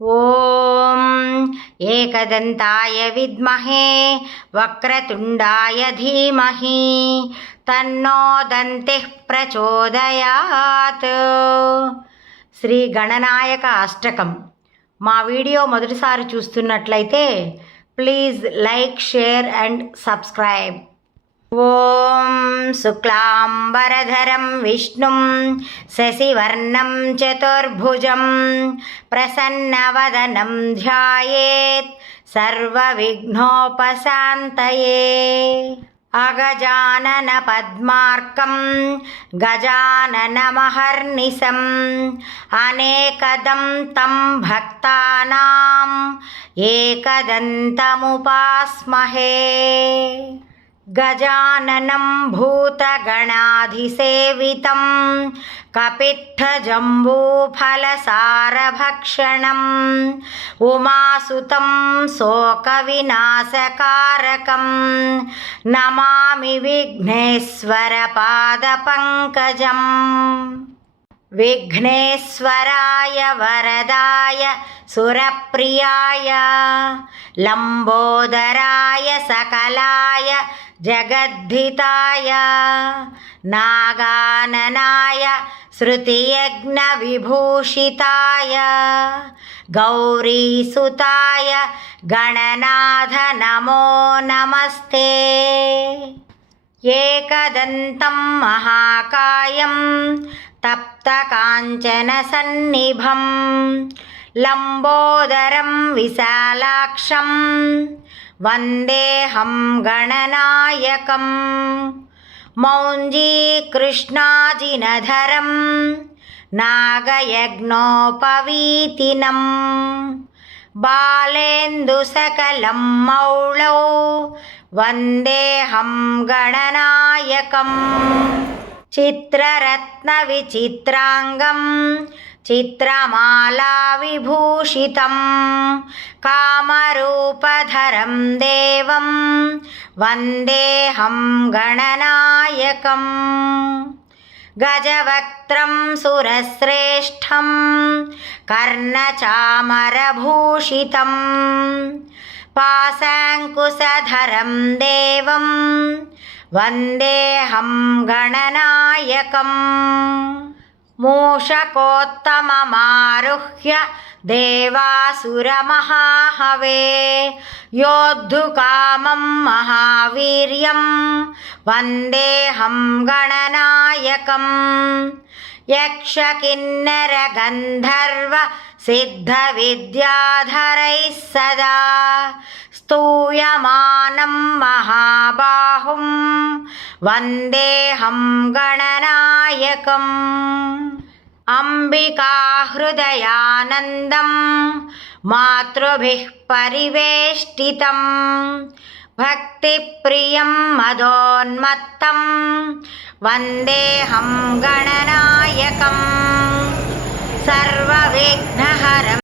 ఓం ఏకదంతాయ విద్మహే వక్రతుండాయ ధీమహి తన్నో దంతిః ప్రచోదయాత్. శ్రీ గణనాయక అష్టకం. మా వీడియో మొదటిసారి చూస్తున్నట్లయితే please like, share and subscribe. ఓం శుక్లాంబరధరం విష్ణుం శశివర్ణం చతుర్భుజం ప్రసన్నవదనం ధ్యాయేత్ సర్వవిఘ్నోపశాంతయే. అగజానన పద్మార్కం గజాననమహర్నిశం అనేకదం తం భక్తానాం ఏకదంతముపాస్మహే. గజాననం భూతగణాధిసేవితం కపిత్థజంబూఫలసారభక్షణం ఉమాసుతం శోకవినాశకారకం నమామి విఘ్నేశ్వరపాదపంకజం. విఘ్నేశ్వరాయ వరదాయ సురప్రియాయ లంబోదరాయ సకలాయ జగద్ధితాయ నాగాననాయ శృతియజ్ఞ విభూషితాయ గౌరీసుతాయ గణనాథ నమో నమస్తే. ఏకదంతం మహాకాయం తప్తకాంచన సన్నిభం లంబోదరం విశాలాక్షం వందేహం గణనాయకం. మౌంజీకృష్ణాజినధరం నాగయజ్ఞోపవీతినం బాలేందుసకలం మౌళౌ వందేహం గణనాయకం. చిత్రరత్న విచిత్రాంగం చిత్రమాలా విభూషితం కామరూపధరం దేవం వందేహం గణనాయకం. గజవక్త్రం సురశ్రేష్టం కర్ణచామరభూషితం పాశాంకుశధరం దేవం వందేహం గణనాయకం. మూషకోత్తమమారుహ్య దేవాసురమహాహవే యోద్ధుకామం మహావీర్యం వందేహం గణనాయకం. యక్షకిన్నరగంధర్వ సిద్ధవిద్యాధరైः సదా స్తూయమానం మహాబాహుం వందేహం గణనాయకం. అంబికాహృదయానందం మాతృభిః పరివేష్టితం భక్తిప్రియం మదోన్మత్తం వందేహం గణనాయకం. సర్వవిఘ్నహరం